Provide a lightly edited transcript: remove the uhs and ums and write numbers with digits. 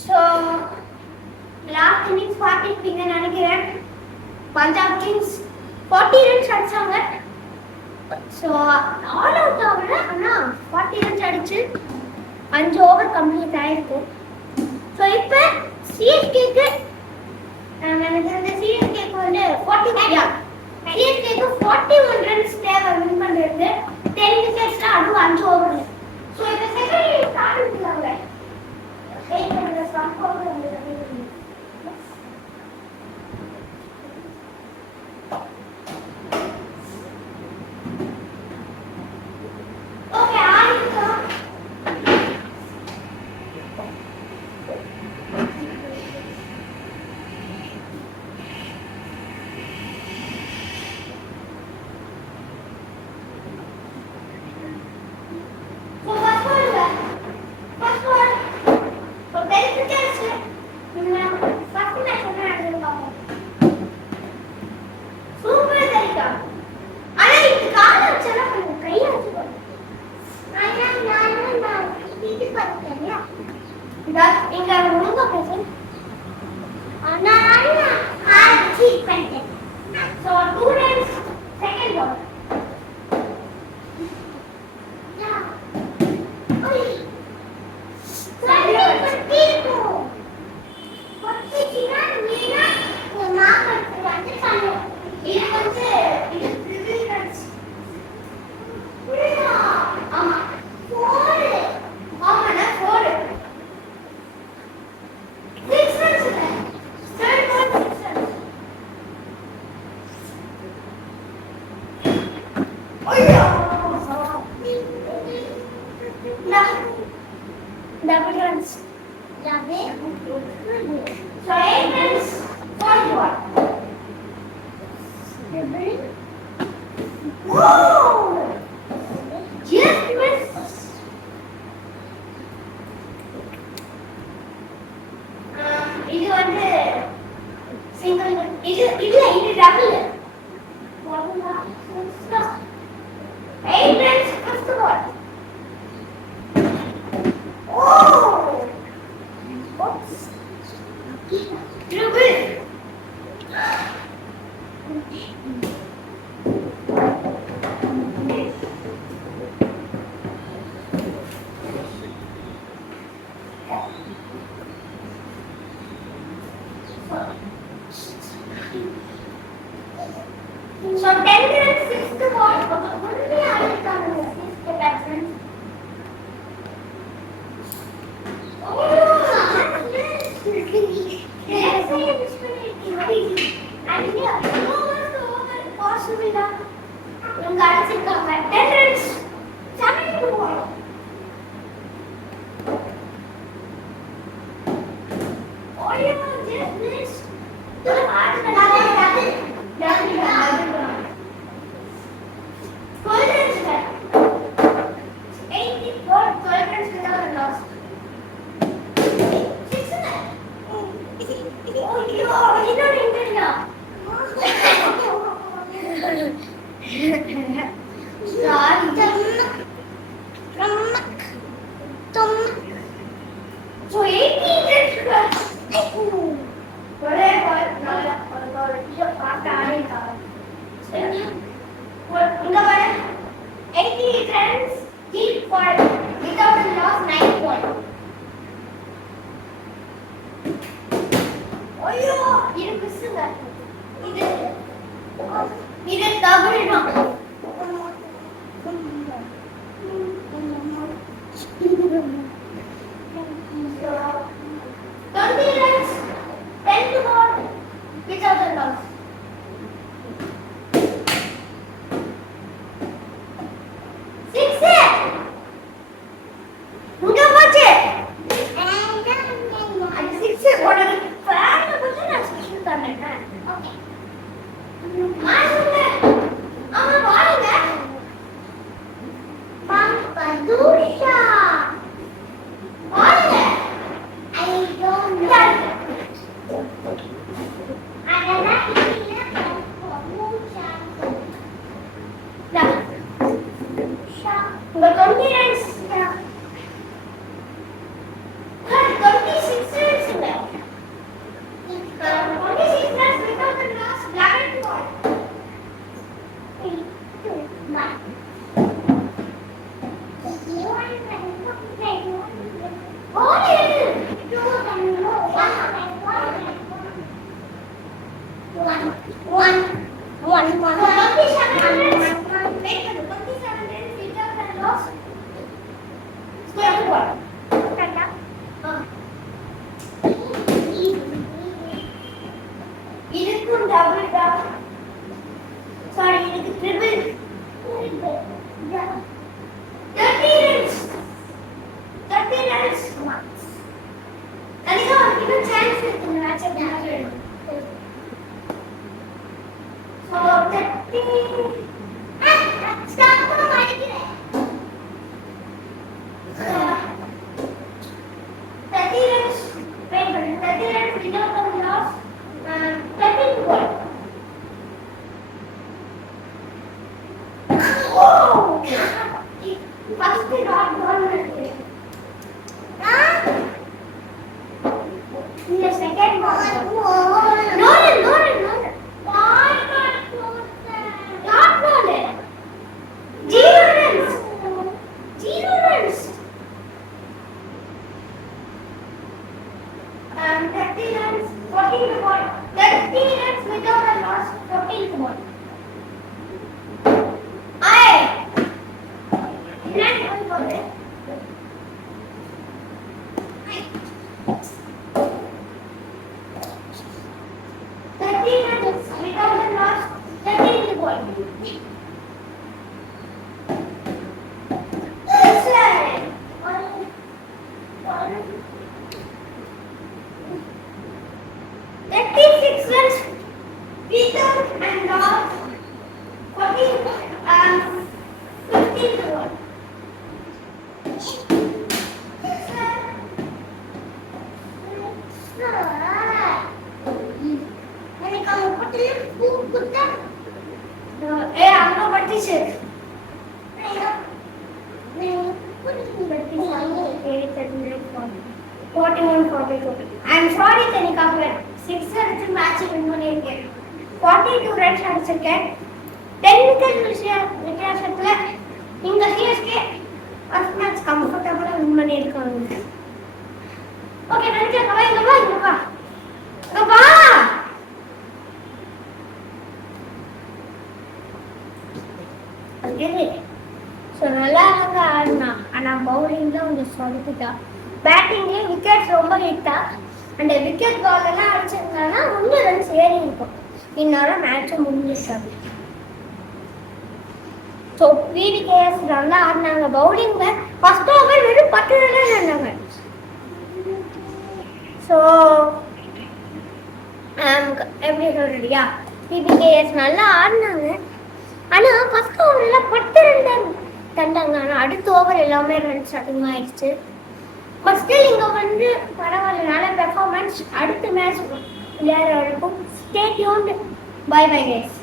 So last innings பார்த்துருப்பீங்க நினைக்கிறேன். பஞ்சாப் கிங்ஸ் 40 ரன்ஸ் அடிச்சாங்க. ஸோ ஆல் அவுட் ஆகல, ஆனால் 40 ரன்ஸ் அடிச்சு 5 ஓவர் கம்ப்ளீட் ஆயிருக்கு. ஸோ இப்போ சிஎஸ்கேக்கு சிஎஸ்கேக்கு வந்து 41 ரன்ஸ் தேவை வின் பண்ணுறது. 10 விக்கெட்ஸ்ல அதுவும் 5 ஓவர். ஸோ இப்போ செகண்ட் ஸ்டார்ட் பண்ணிக்கலாங்க. வெயிட் பண்ணுங்க, ஸ்டார்ட் பண்ணுங்க. இங்க ஒழுங்கா பேசு. நான் சீட் பண்ணிட்டேன். So 2 runs second ball. Double runs. So 8 runs, 41. Whoa! Just missed. இது வந்து சிங்கிள், இது டபுள். 8 runs, first ball. So 10 runs, 6th ball. Only ஆடிட்டாங்க 6th batsman. இது தவறுதான். But 20 runs. 26 இன்னும் சான்ஸ் இருக்கு இந்த மேட்ச் விளையாட. சோ 30 ஸ்டார்ட் பண்ண மாட்டேங்கிறேன். 30 runs wait பண்ணு. 30 runs without a loss. 13 goal. Oh! First dot ball. In the second ball. No. Not ball. 0 runs. 0 runs. 30 runs, 14 ball. 30 runs without a loss, 14 ball. Aye. Next one ball. Without a loss, 13 ball. And loss 14 15 to 1. I'm not partition. I'm sorry, Tanika. 6 runs match win பண்ணிருக்கேன். 42 runs அடிச்சிருக்கேன். டெக்னிக்கல் வித்தியாசத்துல இந்த CSK first match கம்ஃபர்ட்டபிளா வின் பண்ணிருக்காங்க. ஓகே நடிச்சா இங்க வா. ஸோ நல்லா ஆடினா ஆனால் பவுலிங்ல கொஞ்சம் சொதப்பிட்டா. பேட்டிங்லேயும் விக்கெட்ஸ் ரொம்ப ஹிட்டா. அந்த விக்கெட் பால் எல்லாம் அடிச்சிருந்தாங்கன்னா 1 ரன்ஸ் ஏறி இருக்கும். இன்னொரு மேட்சும் முடிஞ்சிருக்காங்க. ஸோ விவிகேஎஸ் நல்லா ஆடினாங்க. பவுலிங்ல ஃபர்ஸ்ட் ஓவர் வெறும் 10 ரன் ஆடினாங்க. ஸோ எப்படி சொல்றீயா, விவிகேஎஸ் நல்லா ஆடினாங்க. ஆனால் ஃபர்ஸ்ட் ஓவரில் 10 ரன் தான் தந்தாங்க. ஆனால் அடுத்த ஓவர் எல்லாமே ரன்ஸ் அதிகமாகிடுச்சு. பட் ஸ்டில் இங்கே வந்து பரவாயில்ல, நல்ல பெர்ஃபார்மன்ஸ். அடுத்த மேட்ச் விளையாட வரைக்கும் ஸ்டே டியூன்ட். Bye guys.